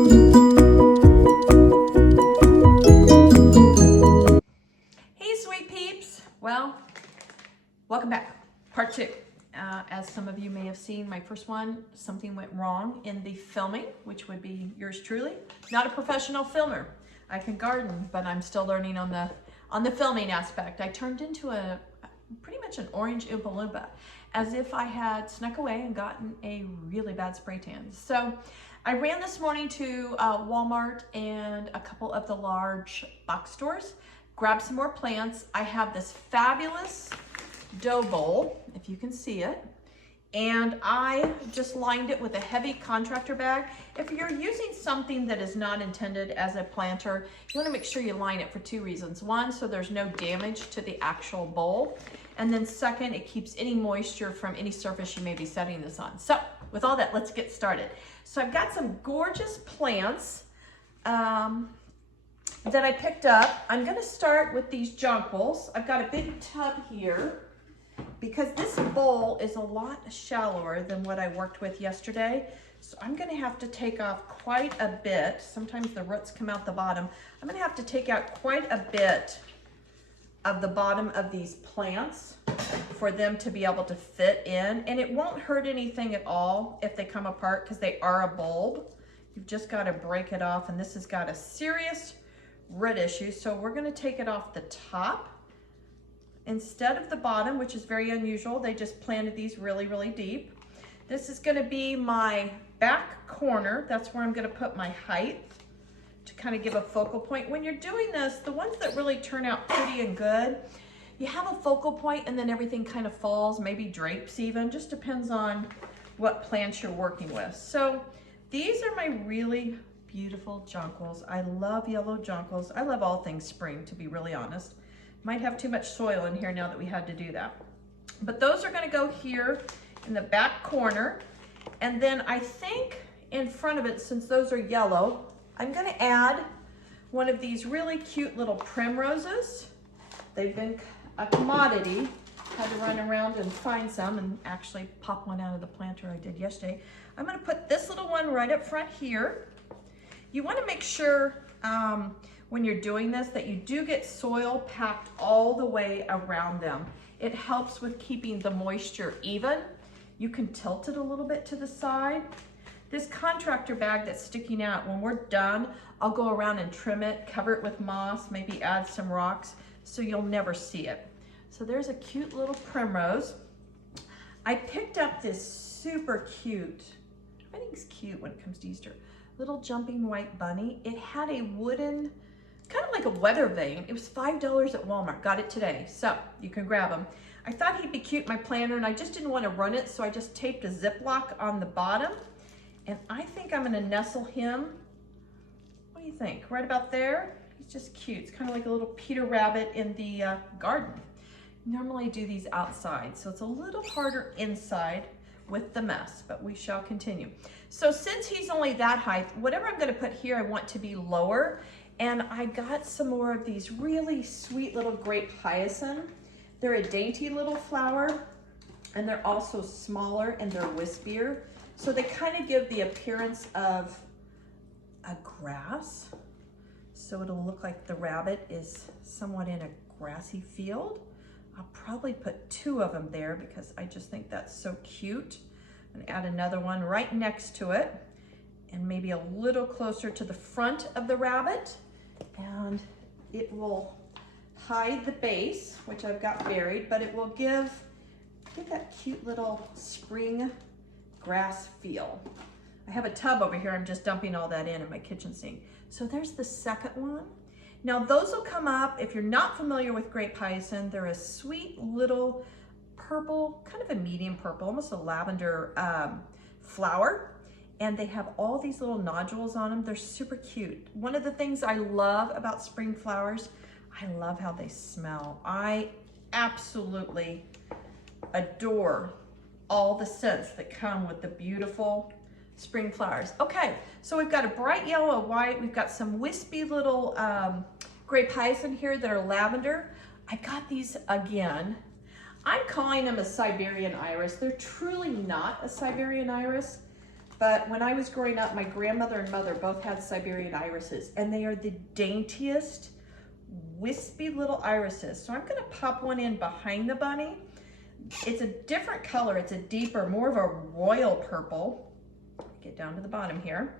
Hey, sweet peeps. Well, welcome back. Part two. As some of you may have seen, my first one, something went wrong in the filming, which would be yours truly. Not a professional filmer. I can garden, but I'm still learning on the filming aspect. I turned into pretty much an orange Oompa Loompa, as if I had snuck away and gotten a really bad spray tan. So I ran this morning to Walmart and a couple of the large box stores, grabbed some more plants. I have this fabulous dough bowl, if you can see it, and I just lined it with a heavy contractor bag. If you're using something that is not intended as a planter, you want to make sure you line it for two reasons. One, so there's no damage to the actual bowl, and then second, it keeps any moisture from any surface you may be setting this on. So with all that, let's get started. So I've got some gorgeous plants that I picked up. I'm going to start with these jonquils. I've got a big tub here because this bowl is a lot shallower than what I worked with yesterday. So I'm going to have to take off quite a bit. Sometimes the roots come out the bottom. I'm going to have to take out quite a bit of the bottom of these plants for them to be able to fit in. And it won't hurt anything at all if they come apart because they are a bulb. You've just got to break it off, and this has got a serious root issue. So we're going to take it off the top instead of the bottom, which is very unusual. They just planted these really, really deep. This is going to be my back corner. That's where I'm going to put my height to kind of give a focal point. When you're doing this, the ones that really turn out pretty and good, you have a focal point and then everything kind of falls, maybe drapes even, just depends on what plants you're working with. So these are my really beautiful jonquils. I love yellow jonquils. I love all things spring, to be really honest. Might have too much soil in here now that we had to do that. But those are going to go here in the back corner. And then I think in front of it, since those are yellow, I'm going to add one of these really cute little primroses. They've been a commodity. Had to run around and find some and actually pop one out of the planter I did yesterday. I'm going to put this little one right up front here. You want to make sure when you're doing this that you do get soil packed all the way around them. It helps with keeping the moisture even. You can tilt it a little bit to the side. This contractor bag that's sticking out, when we're done, I'll go around and trim it, cover it with moss, maybe add some rocks so you'll never see it. So there's a cute little primrose. I picked up this super cute, I think it's cute when it comes to Easter, little jumping white bunny. It had a wooden, kind of like a weather vane. It was $5 at Walmart. Got it today, so you can grab them. I thought he'd be cute in my planter, and I just didn't want to run it, so I just taped a Ziploc on the bottom. And I think I'm going to nestle him. What do you think? Right about there? He's just cute. It's kind of like a little Peter Rabbit in the garden. Normally do these outside, so it's a little harder inside with the mess, but we shall continue. So since he's only that height, whatever I'm going to put here, I want to be lower. And I got some more of these really sweet little grape hyacinth. They're a dainty little flower, and they're also smaller and they're wispier. So they kind of give the appearance of a grass. So it'll look like the rabbit is somewhat in a grassy field. I'll probably put two of them there because I just think that's so cute. And add another one right next to it and maybe a little closer to the front of the rabbit. And it will hide the base, which I've got buried, but it will give that cute little spring grass feel. I have a tub over here. I'm just dumping all that in my kitchen sink. So there's the second one. Now those will come up, if you're not familiar with grape hyacinth, they're a sweet little purple, kind of a medium purple, almost a lavender flower. And they have all these little nodules on them. They're super cute. One of the things I love about spring flowers, I love how they smell. I absolutely adore all the scents that come with the beautiful spring flowers. Okay, so we've got a bright yellow, a white, we've got some wispy little grape hyacinth here that are lavender. I got these again. I'm calling them a Siberian iris. They're truly not a Siberian iris. but when I was growing up, my grandmother and mother both had Siberian irises, and they are the daintiest, wispy little irises. So I'm gonna pop one in behind the bunny. It's a different color. It's a deeper, more of a royal purple. Get down to the bottom here.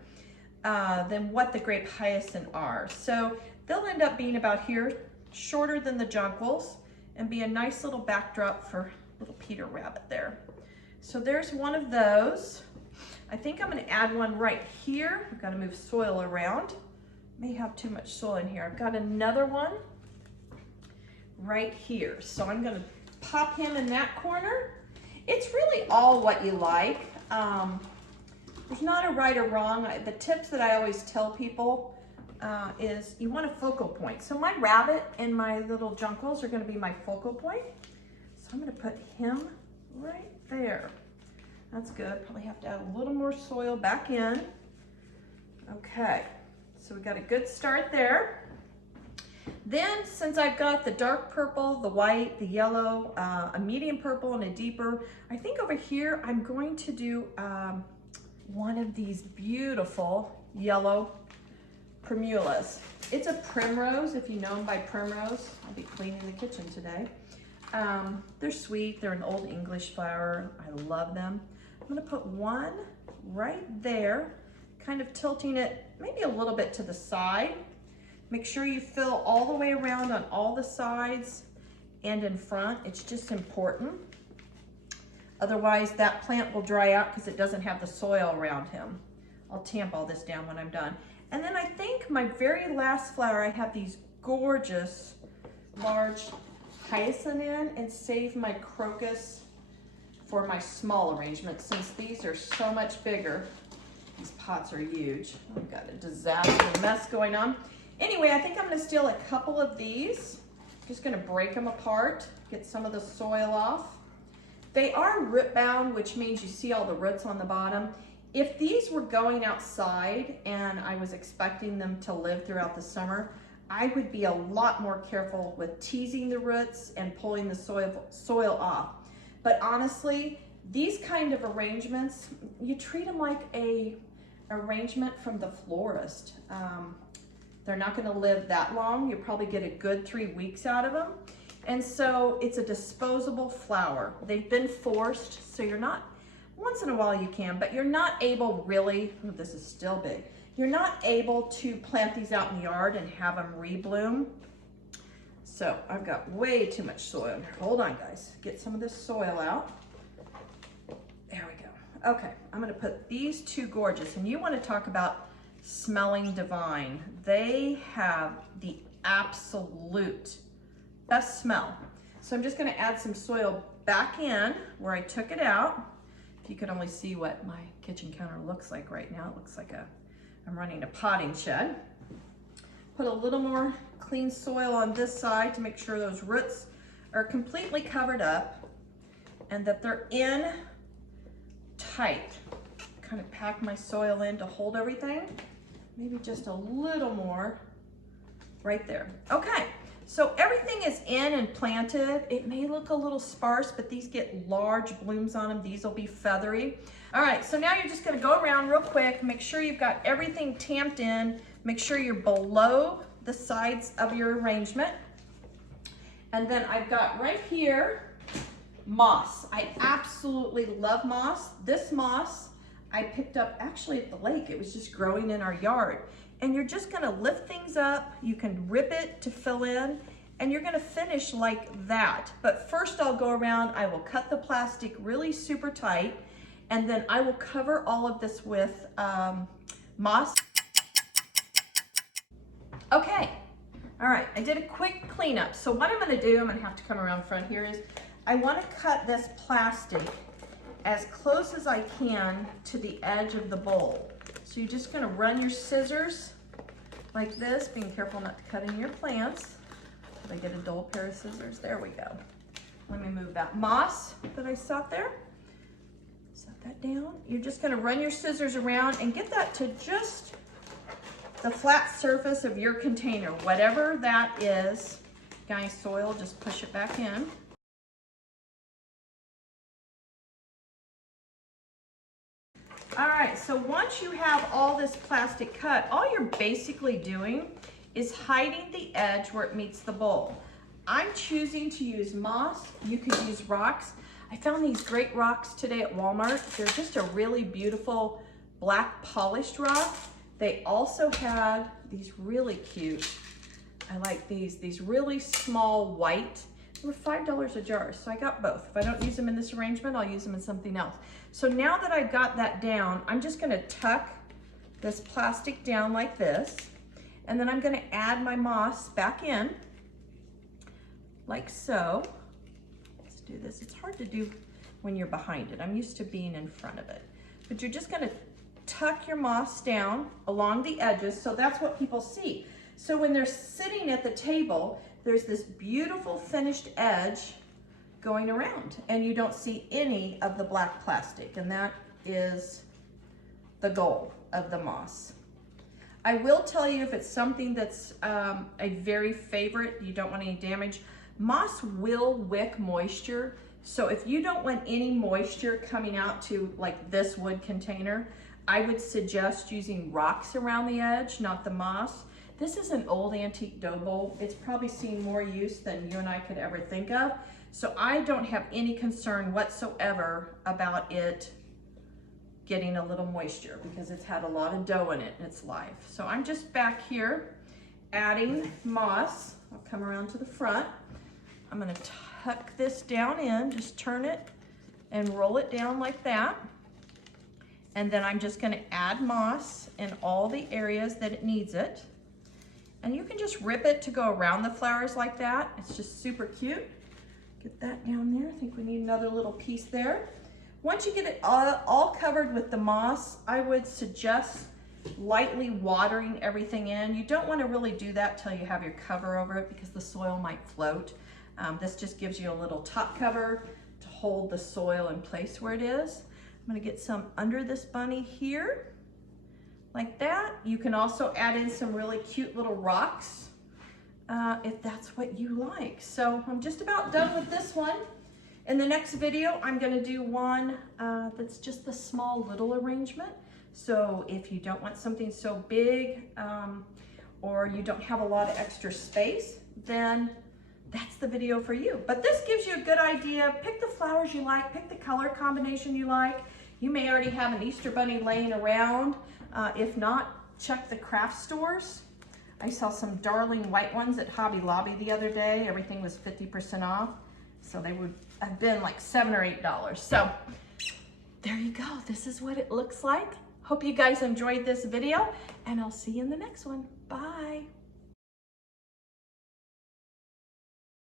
Than what the grape hyacinth are. So they'll end up being about here, shorter than the jonquils, and be a nice little backdrop for little Peter Rabbit there. So there's one of those. I think I'm gonna add one right here. I've gotta move soil around. May have too much soil in here. I've got another one right here. So I'm gonna pop him in that corner. It's really all what you like. There's not a right or wrong. The tips that I always tell people is you want a focal point. So my rabbit and my little jonquils are gonna be my focal point. So I'm gonna put him right there. That's good. Probably have to add a little more soil back in. Okay, so we got a good start there. Then, since I've got the dark purple, the white, the yellow, a medium purple, and a deeper, I think over here I'm going to do one of these beautiful yellow primulas. It's a primrose, if you know them by primrose. I'll be cleaning the kitchen today. They're sweet, they're an old English flower. I love them. I'm gonna put one right there, kind of tilting it maybe a little bit to the side. Make sure you fill all the way around on all the sides and in front. It's just important. Otherwise, that plant will dry out because it doesn't have the soil around him. I'll tamp all this down when I'm done. And then I think my very last flower, I have these gorgeous large hyacinth in, and save my crocus for my small arrangement since these are so much bigger. These pots are huge. I've got a disaster mess going on. Anyway, I think I'm gonna steal a couple of these. Just gonna break them apart, get some of the soil off. They are root bound, which means you see all the roots on the bottom. If these were going outside and I was expecting them to live throughout the summer, I would be a lot more careful with teasing the roots and pulling the soil off. But honestly, these kind of arrangements, you treat them like a arrangement from the florist. They're not gonna live that long. You'll probably get a good 3 weeks out of them. And so it's a disposable flower. They've been forced, so you're not, once in a while you can, but you're not able really, oh, this is still big. You're not able to plant these out in the yard and have them rebloom. So I've got way too much soil in here. Hold on, guys. Get some of this soil out. There we go. Okay, I'm gonna put these two gorgeous, and you wanna talk about smelling divine. They have the absolute best smell. So I'm just gonna add some soil back in where I took it out. If you could only see what my kitchen counter looks like right now, it looks like I'm running a potting shed. Put a little more clean soil on this side to make sure those roots are completely covered up and that they're in tight. Kind of pack my soil in to hold everything. Maybe just a little more right there. Okay, so everything is in and planted. It may look a little sparse, but these get large blooms on them. These will be feathery. All right, so now you're just gonna go around real quick, make sure you've got everything tamped in, make sure you're below the sides of your arrangement. And then I've got right here, moss. I absolutely love moss. This moss I picked up actually at the lake. It was just growing in our yard. And you're just gonna lift things up. You can rip it to fill in, and you're gonna finish like that. But first I'll go around, I will cut the plastic really super tight, and then I will cover all of this with moss. Okay, all right, I did a quick cleanup. So what I'm gonna do, I'm gonna have to come around front here, is I wanna cut this plastic as close as I can to the edge of the bowl. So you're just gonna run your scissors like this, being careful not to cut in your plants. Did I get a dull pair of scissors? There we go. Let me move that moss that I set there. Set that down. You're just gonna run your scissors around and get that to just the flat surface of your container, whatever that is. Guys, soil, just push it back in. All right. right, so once you have all this plastic cut, all you're basically doing is hiding the edge where it meets the bowl. I'm choosing to use moss. You could use rocks. I found these great rocks today at Walmart. They're just a really beautiful black polished rock. They also had these really cute, I like these really small white. They were $5 a jar, so I got both. If I don't use them in this arrangement, I'll use them in something else. So now that I've got that down, I'm just gonna tuck this plastic down like this, and then I'm gonna add my moss back in, like so. Let's do this. It's hard to do when you're behind it. I'm used to being in front of it. But you're just gonna tuck your moss down along the edges, so that's what people see. So when they're sitting at the table, there's this beautiful finished edge going around, and you don't see any of the black plastic, and that is the goal of the moss. I will tell you, if it's something that's a very favorite, you don't want any damage, moss will wick moisture. So if you don't want any moisture coming out to like this wood container, I would suggest using rocks around the edge, not the moss. This is an old antique dough bowl. It's probably seen more use than you and I could ever think of. So I don't have any concern whatsoever about it getting a little moisture because it's had a lot of dough in it in its life. So I'm just back here adding moss. I'll come around to the front. I'm gonna tuck this down in, just turn it and roll it down like that. And then I'm just gonna add moss in all the areas that it needs it. And you can just rip it to go around the flowers like that. It's just super cute. Get that down there. I think we need another little piece there. Once you get it all covered with the moss, I would suggest lightly watering everything in. You don't want to really do that till you have your cover over it because the soil might float. This just gives you a little top cover to hold the soil in place where it is. I'm going to get some under this bunny here. Like that. You can also add in some really cute little rocks if that's what you like. So I'm just about done with this one. In the next video, I'm going to do one that's just the small little arrangement. So if you don't want something so big or you don't have a lot of extra space, then that's the video for you. But this gives you a good idea. Pick the flowers you like, pick the color combination you like. You may already have an Easter bunny laying around. If not, check the craft stores. I saw some darling white ones at Hobby Lobby the other day. Everything was 50% off. So they would have been like $7 or $8. So there you go. This is what it looks like. Hope you guys enjoyed this video, and I'll see you in the next one. Bye.